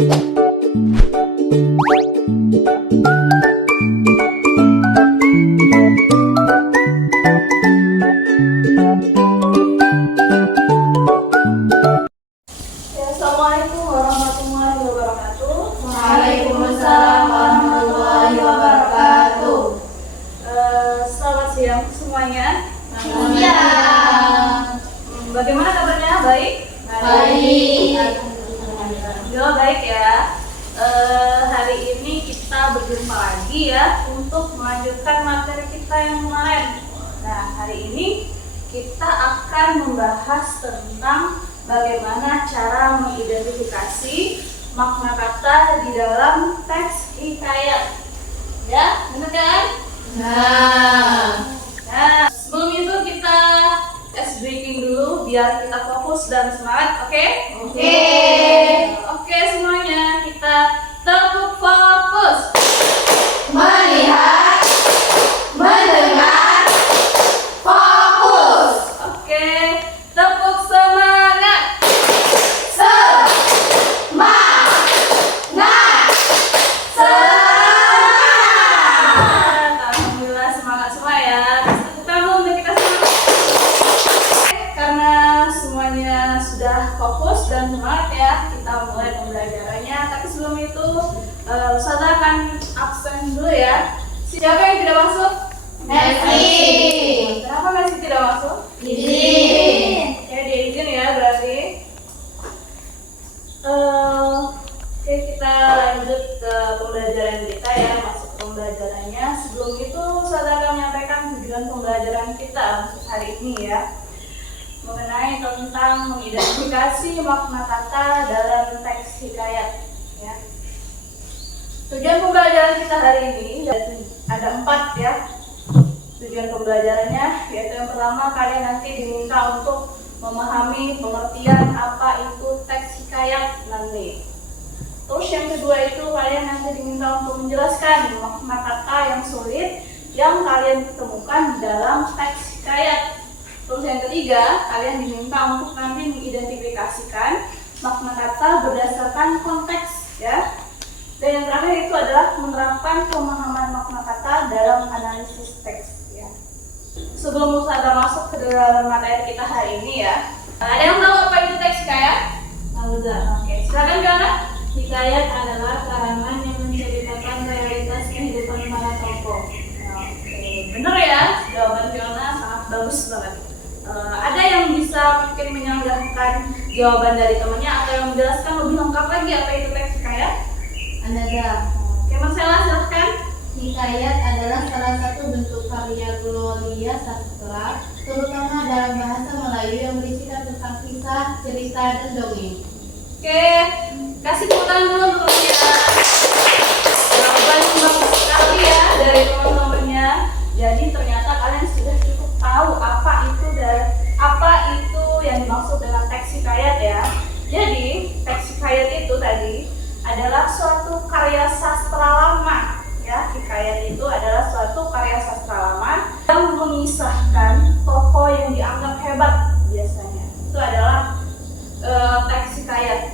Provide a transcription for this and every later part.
Assalamualaikum warahmatullahi wabarakatuh. Waalaikumsalam warahmatullahi wabarakatuh. Selamat siang semuanya. Siang. Bagaimana kabarnya? Baik? Baik. Alhamdulillah baik ya. Hari ini kita berjumpa lagi ya untuk melanjutkan materi kita yang kemarin. Nah, hari ini kita akan membahas tentang bagaimana cara mengidentifikasi makna kata di dalam teks hikayat. Ya, benar kan? Nah, sebelum itu kita ice breaking dulu biar kita fokus dan semangat, oke? Oke semuanya, kita tepuk fokus. Melihat, mendengar, fokus. Oke, tepuk semangat. Alhamdulillah semangat semua ya. Tepuk tangan untuk kita semua. Karena semuanya sudah fokus dan semangat ya, kita mulai pembelajarannya. Tapi sebelum itu, Ustazah akan absen dulu ya. Siapa yang tidak masuk? Messi. Kenapa Messi tidak masuk? Izin. Oke, dia izin ya berarti. Oke, kita lanjut ke pembelajaran kita ya, masuk ke pembelajarannya. Sebelum itu, saya akan menyampaikan tujuan pembelajaran kita untuk hari ini ya, mengenai tentang mengidentifikasi makna kata dalam teks hikayat. Ya. Tujuan pembelajaran kita hari ini ada 4 ya. Tujuan pembelajarannya yaitu yang pertama, kalian nanti diminta untuk memahami pengertian apa itu teks hikayat nanti. Terus yang kedua itu kalian nanti diminta untuk menjelaskan makna kata yang sulit yang kalian temukan di dalam teks hikayat. Terus yang ketiga, kalian diminta untuk nanti mengidentifikasikan makna kata berdasarkan konteks ya. Dan yang terakhir itu adalah menerapkan pemahaman makna kata dalam analisis teks ya. Sebelum kita masuk ke dalam materi kita hari ini ya, ada yang tahu apa itu teks hikayat? Tahu nggak? Oke, silakan Fiona. Hikayat adalah karangan yang menceritakan realitas kehidupan para tokoh. Oke, bener ya, jawaban Fiona sangat bagus banget. Ada yang bisa mungkin menyanggahkan jawaban dari temannya atau yang menjelaskan lebih lengkap lagi apa itu teks hikayat? Ada. Oke, Marcella silahkan. Hikayat adalah salah satu bentuk karya Gloria sastra, terutama dalam bahasa Melayu yang berisikan tentang kisah, cerita, dan dongeng. Oke, kasih tepuk tangan dulu untuk temannya. Jawaban bagus sekali ya dari teman-temannya. Jadi ternyata kalian sudah cukup tahu apa itu yang dimaksud dengan teks hikayat ya. Jadi teks hikayat itu tadi adalah suatu karya sastra lama ya. Hikayat itu adalah suatu karya sastra lama yang mengisahkan tokoh yang dianggap hebat biasanya. Itu adalah teks hikayat.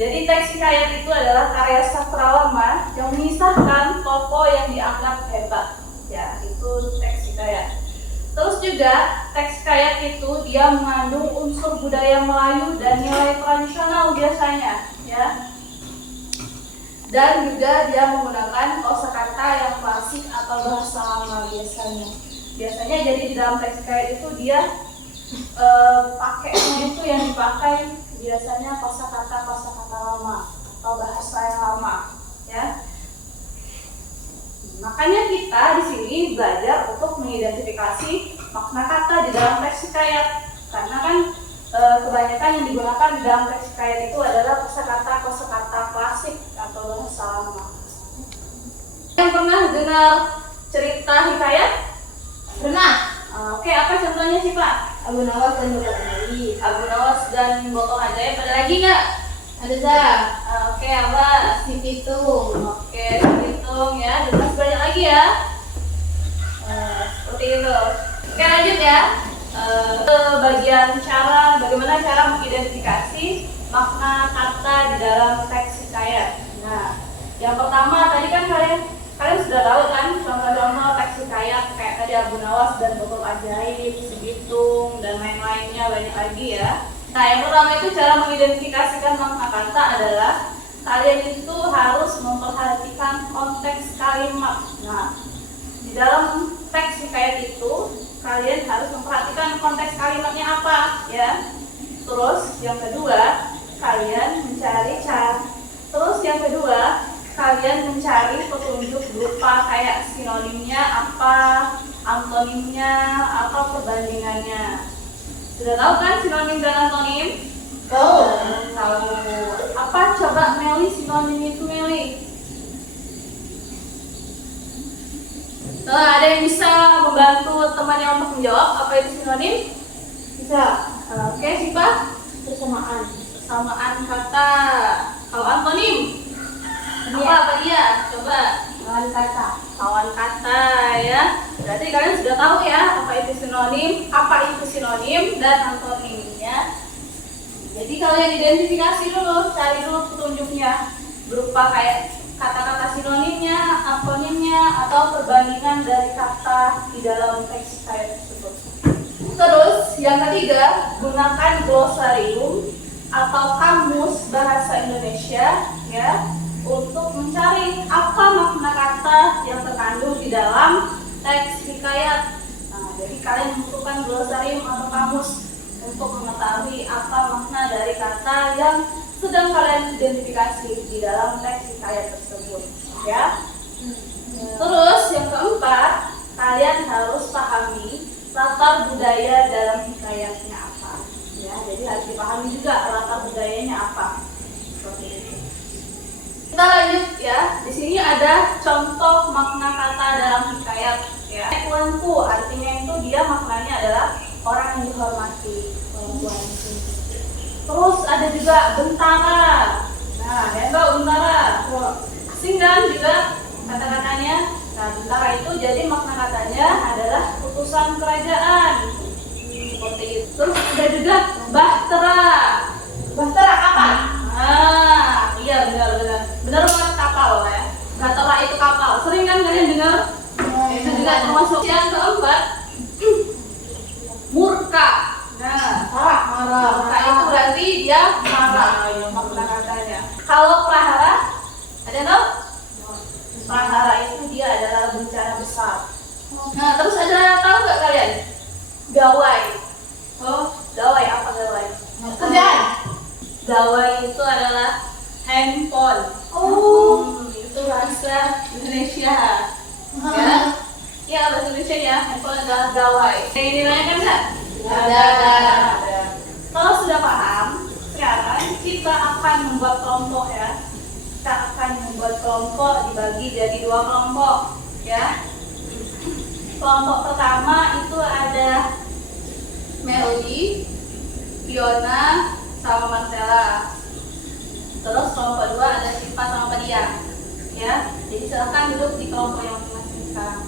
Jadi teks hikayat itu adalah karya sastra lama yang mengisahkan tokoh yang dianggap hebat ya. Itu teks hikayat. Terus juga teks hikayat itu dia mengandung unsur budaya Melayu dan nilai tradisional biasanya ya. Dan juga dia menggunakan kosakata yang klasik atau bahasa lama biasanya. Biasanya jadi di dalam teks hikayat itu dia pakainya itu yang dipakai biasanya kosakata lama atau bahasa yang lama ya. Makanya kita di sini belajar untuk mengidentifikasi makna kata di dalam teks hikayat. Karena kan kebanyakan yang digunakan di dalam teks hikayat itu adalah kosakata klasik atau bahasa lama. Yang pernah dengar cerita hikayat? Pernah? Oke, apa contohnya sih Pak? Abu Nawas dan Botol Ajaib. Abu Nawas dan Botol Ajaib. Ada lagi nggak? Ada Zah. Oke, apa? Si Pitung. Oke, hitung ya. Jelas banyak lagi ya. Seperti itu. Oke, lanjut ya. Ke bagian bagaimana cara mengidentifikasi makna kata di dalam teks hikayat. Nah, yang pertama tadi kan kalian sudah tahu kan contoh-contoh teks hikayat kayak tadi Abu Nawas dan Botol Ajaib, Si Bitung, dan lain-lainnya banyak lagi ya. Nah, yang pertama itu cara mengidentifikasikan makna kata adalah kalian itu harus memperhatikan konteks kalimat. Nah, di dalam teks hikayat itu kalian harus memperhatikan konteks kalimatnya apa ya. Terus yang kedua kalian mencari petunjuk berupa kayak sinonimnya apa, antonimnya apa, perbandingannya. Sudah tahu kan sinonim dan antonim? Tahu. Apa coba Meli sinonim itu Meli? Ada yang bisa membantu temannya untuk menjawab apa itu sinonim? Bisa. Oke, Sipa? Persamaan kata. Kalau antonim? Apa dia? Coba. Lawan kata ya. Berarti kalian sudah tahu ya apa itu sinonim dan antonimnya. Jadi kalian identifikasi dulu, cari dulu petunjuknya berupa kayak kata-kata sinonimnya, antonimnya, atau perbandingan dari kata di dalam teks hikayat tersebut. Terus yang ketiga, gunakan glosarium atau kamus bahasa Indonesia ya untuk mencari apa makna kata yang terkandung di dalam teks hikayat. Nah, jadi kalian membutuhkan glosarium atau kamus untuk mengetahui apa makna dari kata yang sedang kalian identifikasi di dalam teks hikayat tersebut ya. Terus yang keempat, kalian harus pahami latar budaya dalam hikayatnya apa ya. Jadi harus dipahami juga latar budayanya apa. Seperti itu. Kita lanjut ya. Di sini ada contoh makna kata dalam hikayat ya. Tuanku artinya itu dia maknanya adalah orang yang dihormati. Terus ada juga bentara. Nah, ada yang tahu bentara? Asing kan juga kata-katanya. Nah, bentara itu jadi makna katanya adalah utusan kerajaan. Seperti itu. Terus ada juga bahtera. Bahtera kapan? Iya benar banget kapal ya. Bahtera itu kapal. Sering kan kalian dengar? Itu juga termasuk yang keempat. Murka. Nah, marah. Murka itu berarti dia marah. Makna katanya. Kalau prahara, ada yang tahu? Prahara itu dia adalah bencana besar. Nah, terus ada tahu nggak kalian? Gawai. Gawai apa gawai? Kerjaan. Gawai itu adalah handphone. Itu bahasa Indonesia. Ya. Ya, bahasa Indonesia ya. Handphone adalah gawai. Yang nilainya kan enggak? Ada. Kalau sudah paham, sekarang kita akan membuat kelompok ya. Kita akan membuat kelompok dibagi jadi 2 kelompok ya. Kelompok pertama itu ada Melody, Fiona, sama Marcella. Terus kelompok 2 ada Sipa sama Padia ya. Jadi silakan duduk di kelompok yang masing-masing sekarang.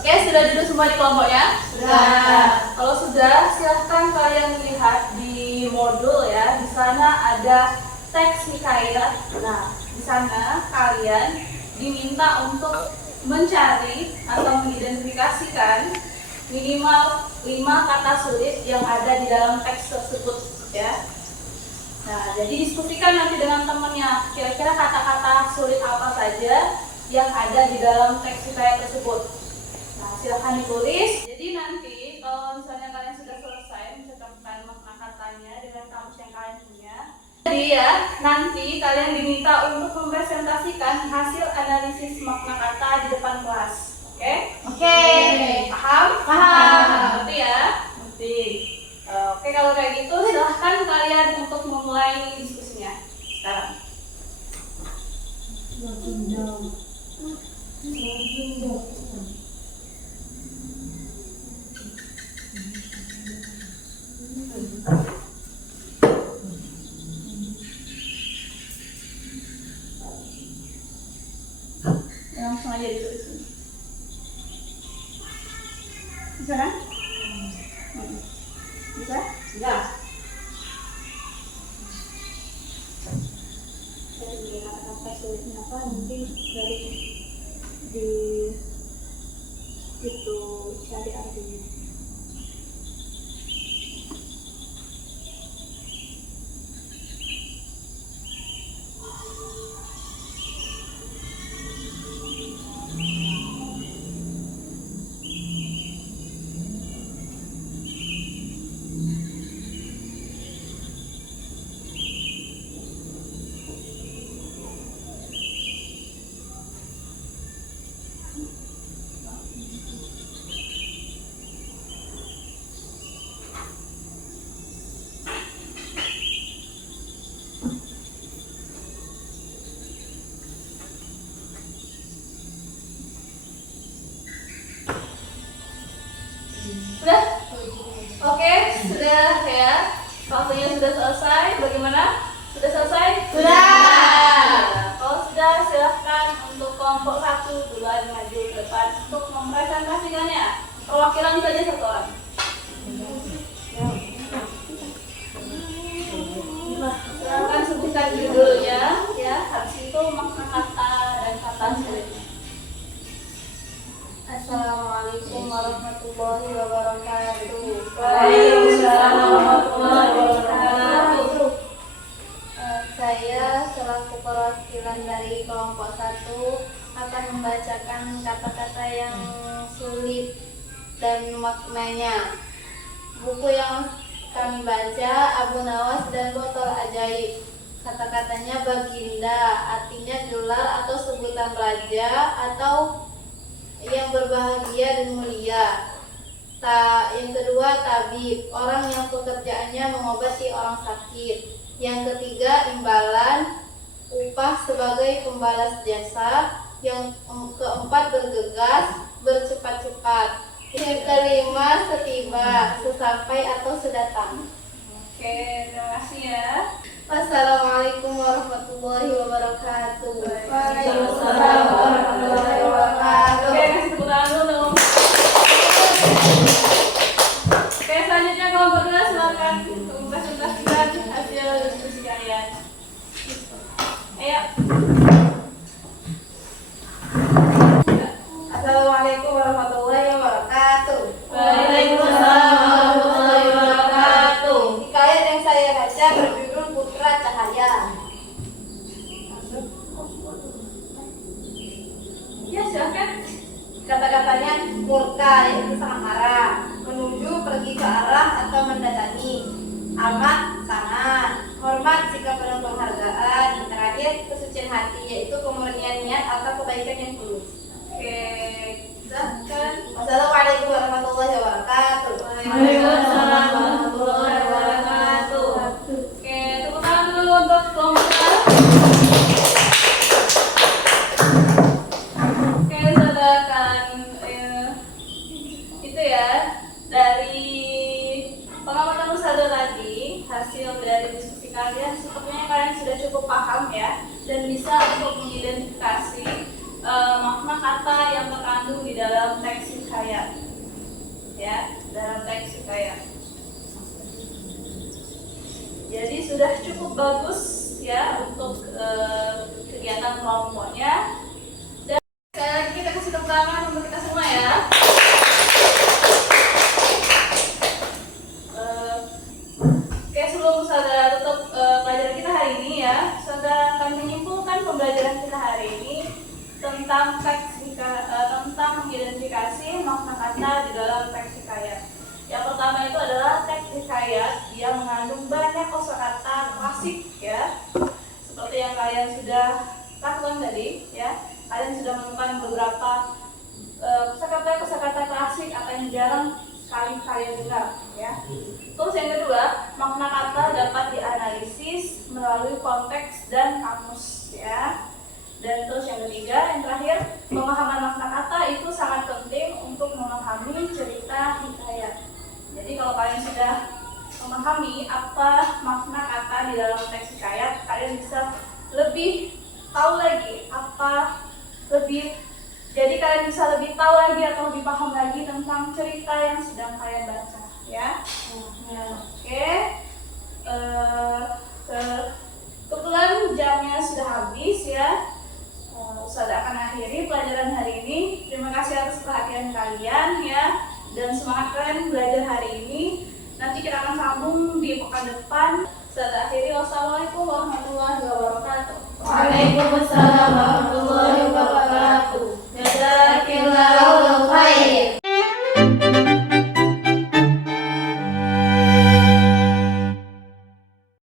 Oke, sudah duduk semua di kelompok ya? Sudah. Kalau sudah, silahkan kalian lihat di modul ya. Di sana ada teks hikayat. Nah, di sana kalian diminta untuk mencari atau mengidentifikasikan minimal 5 kata sulit yang ada di dalam teks tersebut ya. Nah, jadi diskusikan nanti dengan temannya. Kira-kira kata-kata sulit apa saja yang ada di dalam teks hikayat tersebut. Nah, silahkan ditulis. Jadi nanti kalau misalnya kalian sudah selesai mencocokkan makna katanya dengan kamus yang kalian punya, jadi ya nanti kalian diminta untuk mempresentasikan hasil analisis makna kata di depan kelas. Oke? Oke. Paham? Paham. Ngerti ya? Ngerti. Oke, kalau kayak gitu silahkan kalian untuk memulai diskusinya sekarang. aja ditulis ini. Bisa kan? Bisa? Enggak. Dari kata-kata sulitnya apa mungkin dari di itu cari artinya. Sudah? Oke, sudah ya. Waktunya sudah selesai. Bagaimana? Sudah selesai? Sudah. Kalau sudah, silahkan untuk kelompok 1 duluan maju ke depan untuk mempresentasikannya. Perwakilan saja 1 orang. Nah, silahkan sebutkan judulnya ya. Habis itu makna kata dan kata selanjutnya. Assalamualaikum warahmatullahi wabarakatuh. Waalaikumsalam warahmatullahi wabarakatuh. Saya selaku perwakilan dari kelompok 1 akan membacakan kata-kata yang sulit dan maknanya. Buku yang kami baca Abu Nawas dan Botol Ajaib. Kata-katanya baginda, artinya gelar atau sebutan raja atau yang berbahagia dan mulia. Yang kedua tabib, orang yang pekerjaannya mengobati orang sakit. Yang ketiga imbalan, upah sebagai pembalas jasa. Yang keempat bergegas, bercepat-cepat. Yang kelima setiba, sesampai atau sedatang. Oke, terima kasih ya. Wassalamualaikum warahmatullahi wabarakatuh. Waalaikumsalam warahmatullahi wabarakatuh. Oke, kasih tepuk tangan dulu dong. Oke, selanjutnya kelompok 2 silakan untuk mempresentasikan hasil diskusi kalian. Ayo. Assalamualaikum warahmatullahi wabarakatuh. Waalaikumsalam warahmatullahi wabarakatuh. Hikayat yang saya baca berjudul Putra Cahaya. Ya, silakan. Kata-katanya murka, yaitu sangat marah. Menuju, pergi ke arah atau mendatangi. Amat, sangat. Hormat, sikap penuh penghargaan. Yang terakhir, kesucian hati, yaitu kemurnian niat atau kebaikan yang tulus. Oke, silakan. Wassalamualaikum warahmatullahi wabarakatuh. Waalaikumsalam warahmatullahi wabarakatuh. Oke, tepuk tangan dulu untuk kelompok 2. Oke, saudarakan itu ya dari pengamatan Ustazah tadi, hasil dari diskusi kalian sepertinya kalian sudah cukup paham ya dan bisa untuk mengidentifikasi makna kata yang terkandung di dalam teks hikayat ya, dalam teks hikayat. Jadi sudah cukup bagus ya untuk kegiatan kelompoknya. Dan sekali lagi kita kasih tepuk tangan untuk kita semua ya. Oke, sebelum saudara tutup pelajaran kita hari ini ya, saudara akan menyimpulkan pembelajaran kita hari ini tentang tentang mengidentifikasi makna kata di dalam teks hikayat. Yang pertama itu adalah teks hikayat yang mengandung banyak kosakata klasik ya, seperti yang kalian sudah lakukan tadi ya. Kalian sudah menemukan beberapa kosakata klasik atau yang jarang sekali kalian dengar ya. Terus yang kedua, makna kata dapat dianalisis melalui konteks dan kamus ya. Dan terus yang ketiga, yang terakhir, pemahaman makna kata itu sangat penting untuk memahami cerita hikayat. Jadi kalau kalian sudah memahami apa makna kata di dalam teks hikayat, kalian bisa lebih tahu lagi lebih Jadi kalian bisa lebih tahu lagi atau lebih paham lagi tentang cerita yang sedang kalian baca, ya. Oke. Kebetulan jamnya sudah habis ya. Saya akan akhiri pelajaran hari ini. Terima kasih atas perhatian kalian ya, dan semangat kalian belajar hari ini. Nanti kita akan sambung di pekan depan. Saya akhiri. Wassalamualaikum warahmatullahi wabarakatuh. Waalaikumsalam.